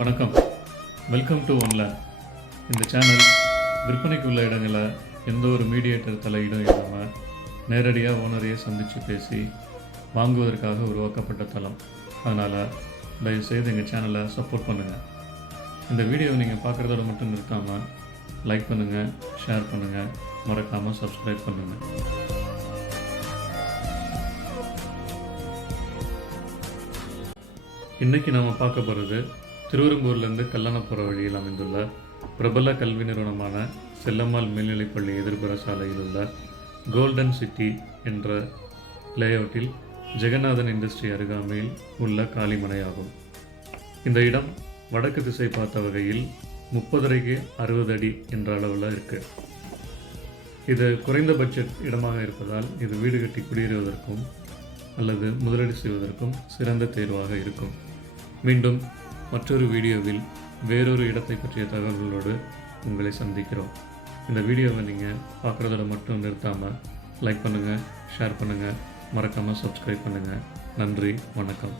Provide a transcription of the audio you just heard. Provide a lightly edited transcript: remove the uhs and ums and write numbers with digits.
வணக்கம். Welcome to ஒன்லேண்ட். இந்த சேனல் விற்பனைக்கு உள்ள இடங்களை எந்த ஒரு மீடியேட்டர் தலையீடும் இல்லாமல் நேரடியாக ஓனரையே சந்தித்து பேசி வாங்குவதற்காக உருவாக்கப்பட்ட தளம். அதனால் தயவுசெய்து எங்கள் சேனலை சப்போர்ட் பண்ணுங்கள். இந்த வீடியோவை நீங்கள் பார்க்குறதோட மட்டும் நிறுத்தாமல் லைக் பண்ணுங்கள், ஷேர் பண்ணுங்கள், மறக்காமல் சப்ஸ்கிரைப் பண்ணுங்கள். இன்றைக்கி நாம் பார்க்க போகிறது திருவெரும்பூர்லேருந்து கல்லணை போகிற வழியில் அமைந்துள்ள பிரபல கல்வி நிறுவனமான செல்லம்மாள் மேல்நிலைப்பள்ளி எதிர்ப்புற சாலையில் உள்ள கோல்டன் சிட்டி என்ற லேஅவுட்டில் ஜெகநாதன் இண்டஸ்ட்ரி அருகாமையில் உள்ள காலிமனையாகும். இந்த இடம் வடக்கு திசை பார்த்த வகையில் 30 60 அடி என்ற அளவில் இருக்குது. இது குறைந்த பட்ஜெட் இடமாக இருப்பதால் இது வீடு கட்டி குடியேறுவதற்கும் அல்லது முதலீடு செய்வதற்கும் சிறந்த தேர்வாக இருக்கும். மீண்டும் மற்றொரு வீடியோவில் வேறொரு இடத்தை பற்றிய தகவல்களோடு உங்களை சந்திக்கிறோம். இந்த வீடியோவை நீங்கள் பார்க்குறதோட மட்டும் நிறுத்தாமல் லைக் பண்ணுங்கள், ஷேர் பண்ணுங்கள், மறக்காமல் சப்ஸ்கிரைப் பண்ணுங்கள். நன்றி, வணக்கம்.